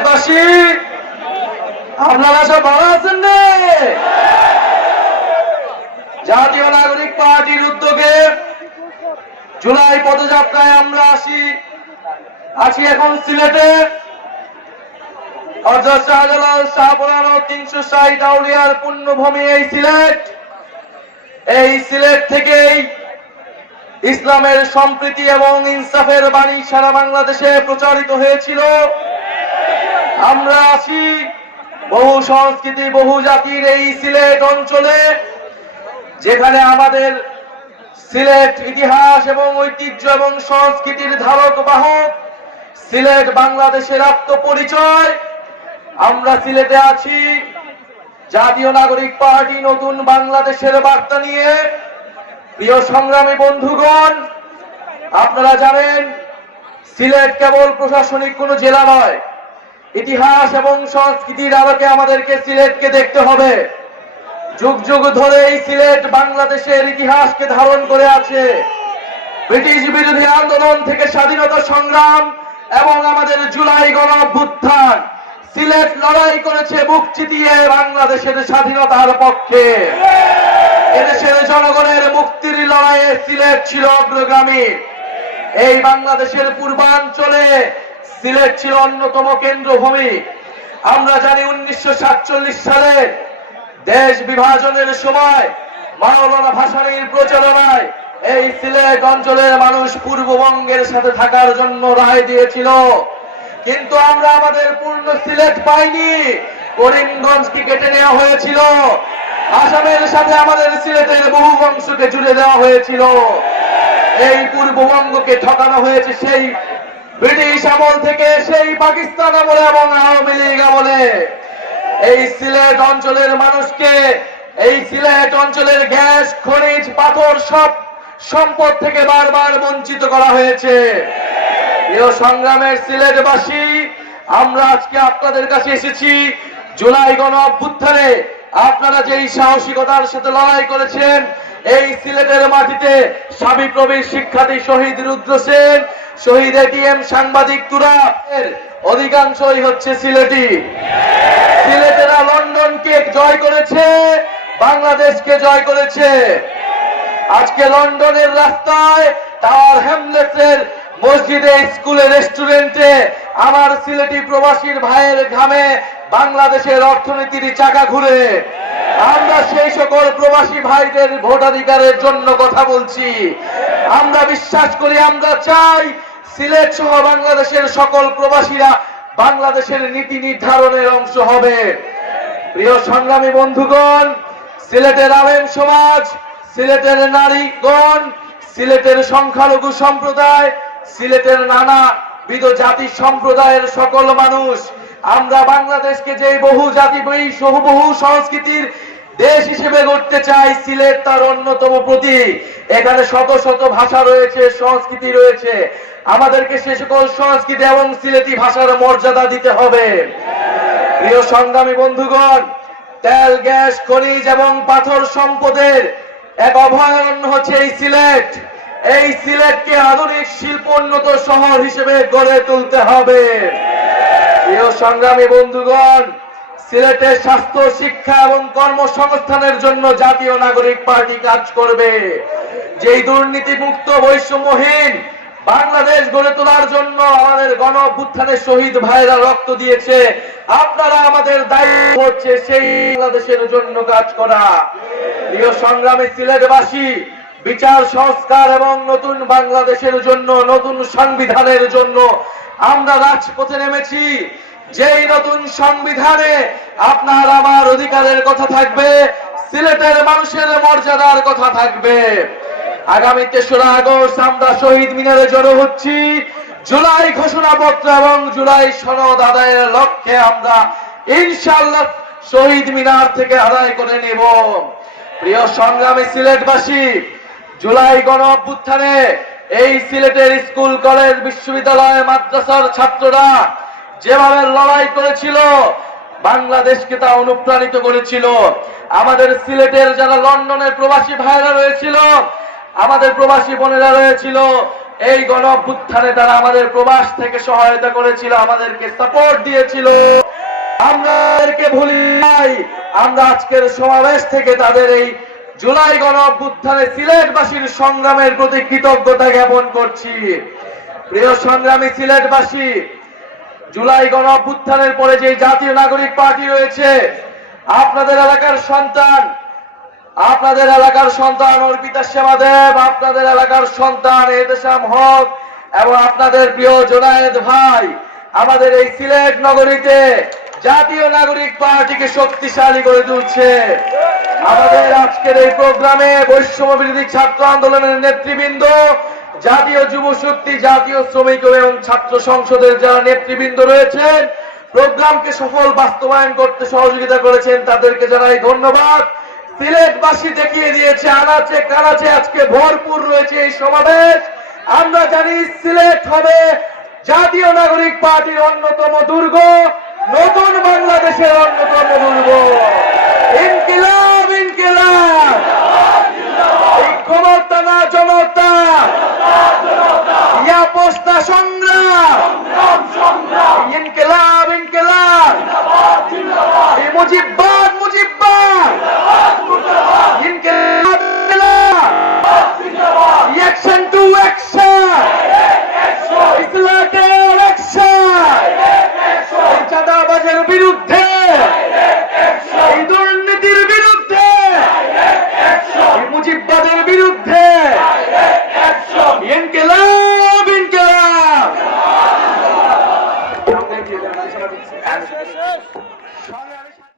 সিলেটবাসী আপনারা সব ভালো আছেন রে? জাতীয় নাগরিক পার্টির উদ্যোগে জুলাই পদযাত্রায় আমরা আছি এখন সিলেটে হযরত শাহজালাল শাহপরান 360 আউলিয়ার পুণ্যভূমি এই সিলেট থেকেই ইসলামের সম্প্রীতি এবং ইনসাফের বাণী সারা বাংলাদেশে প্রচারিত হয়েছিল। আমরা আছি বহু সংস্কৃতি বহু জাতির এই সিলেট অঞ্চলে, যেখানে আমাদের সিলেট ইতিহাস এবং ঐতিহ্য এবং সংস্কৃতির ধারক বাহক, সিলেট বাংলাদেশের আত্মপরিচয়। আমরা সিলেটে আছি জাতীয় নাগরিক পার্টি নতুন বাংলাদেশের বার্তা নিয়ে। প্রিয় সংগ্রামী বন্ধুগণ, আপনারা জানেন সিলেট কেবল প্রশাসনিক কোনো জেলা নয়। ইতিহাস এবং সংস্কৃতির আলোকে আমাদেরকে সিলেটকে দেখতে হবে। যুগ যুগ ধরে এই সিলেট বাংলাদেশের ইতিহাসকে ধারণ করে আছে। ব্রিটিশ বিরোধী আন্দোলন থেকে স্বাধীনতা সংগ্রাম এবং আমাদের জুলাই গণ অভ্যুত্থান, সিলেট লড়াই করেছে বুক চিতিয়ে বাংলাদেশের স্বাধীনতার পক্ষে। এদেশের জনগণের মুক্তির লড়াইয়ে সিলেট ছিল অগ্রগামী। এই বাংলাদেশের পূর্বাঞ্চলে সিলেট ছিল অন্যতম কেন্দ্রভূমি। আমরা জানি 1947 সালে দেশ বিভাজনের সময় মাওলানা ভাসানীর প্রচারণায় এই সিলেট অঞ্চলের মানুষ পূর্ববঙ্গের সাথে থাকার জন্য রায় দিয়েছিল। কিন্তু আমরা আমাদের পূর্ণ সিলেট পাইনি, করিমগঞ্জকে কেটে নেওয়া হয়েছিল। আসামের সাথে আমাদের সিলেটের বহু অংশকে জুড়ে দেওয়া হয়েছিল। এই পূর্ববঙ্গকে ঠকানো হয়েছে সেই ব্রিটিশ আমল থেকে, সেই পাকিস্তান আমলে এবং আওয়ামী লীগ আমলে। এই সিলেট অঞ্চলের মানুষকে, এই সিলেট অঞ্চলের গ্যাস খনিজ পাথর সব সম্পদ থেকে বারবার বঞ্চিত করা হয়েছে। প্রিয় সংগ্রামের সিলেটবাসী, আমরা আজকে আপনাদের কাছে এসেছি জুলাই গণ অভ্যুত্থানে আপনারা যেই সাহসিকতার সাথে লড়াই করেছেন। এই সিলেটের মাটিতে সাবিপ্রবির শিক্ষার্থী শহীদ রুদ্র সেন, শহীদ এটিএম সাংবাদিক তুরাব এর অধিকাংশই হচ্ছে সিলেটি। সিলেটেরা লন্ডনকে জয় করেছে, বাংলাদেশকে জয় করেছে। আজকে লন্ডনের রাস্তায়, টাওয়ার হ্যামলেটসের মসজিদে, স্কুলে, রেস্টুরেন্টে আমার সিলেটি প্রবাসীর ভাইয়ের ঘামে বাংলাদেশের অর্থনীতির চাকা ঘুরে। আমরা সেই সকল প্রবাসী ভাইদের ভোটাধিকারের জন্য কথা বলছি। আমরা বিশ্বাস করি, আমরা চাই সিলেট সহ বাংলাদেশের সকল প্রবাসীরা বাংলাদেশের নীতি নির্ধারণের অংশ হবে। প্রিয় সংগ্রামী বন্ধুগণ, সিলেটের আলেম সমাজ, সিলেটের নারীগণ, সিলেটের সংখ্যালঘু সম্প্রদায়, সিলেটের নানাবিধ জাতি সম্প্রদায়ের সকল মানুষ, আমরা বাংলাদেশকে যে বহু জাতি বহু সংস্কৃতির দেশ হিসেবে গড়তে চাই, সিলেট তার অন্যতম প্রতীক। এখানে শত শত ভাষা রয়েছে, সংস্কৃতি রয়েছে। আমাদেরকে সে সকল সংস্কৃতি এবং সিলেটি ভাষার মর্যাদা দিতে হবে। প্রিয় সংগ্রামী বন্ধুগণ, তেল, গ্যাস, খনিজ এবং পাথর সম্পদের এক অভয়ারণ্য হচ্ছে এই সিলেট। এই সিলেটকে আধুনিক শিল্পোন্নত শহর হিসেবে গড়ে তুলতে হবে। প্রিয় সংগ্রামী বন্ধুগণ, সিলেটের স্বাস্থ্য, শিক্ষা এবং কর্মসংস্থানের জন্য জাতীয় নাগরিক পার্টি কাজ করবে। যেই দুর্নীতিমুক্ত বৈষম্যহীন বাংলাদেশ গড়ে তোলার জন্য আমাদের গণ অভ্যুত্থানের শহীদ ভাইরা রক্ত দিয়েছে, আপনারা আমাদের দায়িত্ব হচ্ছে সেই বাংলাদেশের জন্য কাজ করা। প্রিয় সংগ্রামী সিলেটবাসী, বিচার সংস্কার এবং নতুন বাংলাদেশের জন্য, নতুন সংবিধানের জন্য আমরা রাজপথে নেমেছি। যেই নতুন সংবিধানে আপনার আমার অধিকারের কথা থাকবে, সিলেটের মানুষের মর্যাদার কথা থাকবে। আগামী 3রা আগস্ট আমরা শহীদ মিনারে জড়ো হচ্ছি। জুলাই ঘোষণাপত্র এবং জুলাই সনদ আদায়ের লক্ষ্যে আমরা ইনশাআল্লাহ শহীদ মিনার থেকে আদায় করে নেব। প্রিয় সংগ্রামী সিলেটবাসী, জুলাই গণ অভ্যুত্থানে এই সিলেটের স্কুল, কলেজ, বিশ্ববিদ্যালয়, মাদ্রাসার ছাত্ররা যেভাবে লড়াই করেছিল, বাংলাদেশকে তা অনুপ্রাণিত করেছিল। আমাদের সিলেটের যারা লন্ডনের প্রবাসী ভাইরা রয়েছিল, আমাদের প্রবাসী বোনেরা রয়েছিল, এই গণ অভ্যুত্থানে তারা আমাদের প্রবাস থেকে সহায়তা করেছিল, আমাদেরকে সাপোর্ট দিয়েছিল। আমাদেরকে ভুলি নাই। আমরা আজকের সমাবেশ থেকে তাদের এই জুলাই গণ অভ্যুত্থানে সিলেটবাসীর সংগ্রামের প্রতি কৃতজ্ঞতা জ্ঞাপন করছি। প্রিয় সংগ্রামী সিলেটবাসী, জুলাই গণ অভ্যুত্থানের পরে যে জাতীয় নাগরিক পার্টি রয়েছে, আপনাদের এলাকার সন্তান অর্পিতা সেবাদেব, আপনাদের এলাকার সন্তান এহতেশাম হক এবং আপনাদের প্রিয় জোনায়েদ ভাই আমাদের এই সিলেট নগরীতে জাতীয় নাগরিক পার্টিকে শক্তিশালী করে তুলছে। আমাদের আজকের এই প্রোগ্রামে বৈষম্য বিরোধী ছাত্র আন্দোলনের নেতৃবৃন্দ, জাতীয় যুব শক্তি, জাতীয় শ্রমিক এবং ছাত্র সংসদের যারা নেতৃবৃন্দ রয়েছেন, প্রোগ্রামকে সফল বাস্তবায়ন করতে সহযোগিতা করেছেন, তাদেরকে জানাই ধন্যবাদ। সিলেটবাসী দেখিয়ে দিয়েছে আনাচে কানাচে আজকে ভরপুর রয়েছে এই সমাবেশ। আমরা জানি সিলেট হবে জাতীয় নাগরিক পার্টির অন্যতম দুর্গ, নতুন বাংলাদেশের অন্যতম দুর্গ। ইনকিলাব ইনকিলাব, এই ক্ষমতা না জনতা, ইয়া পোস্তা সংগ্রাম, ইনকিলাব ইনকিলাব, এই মুজিববাদ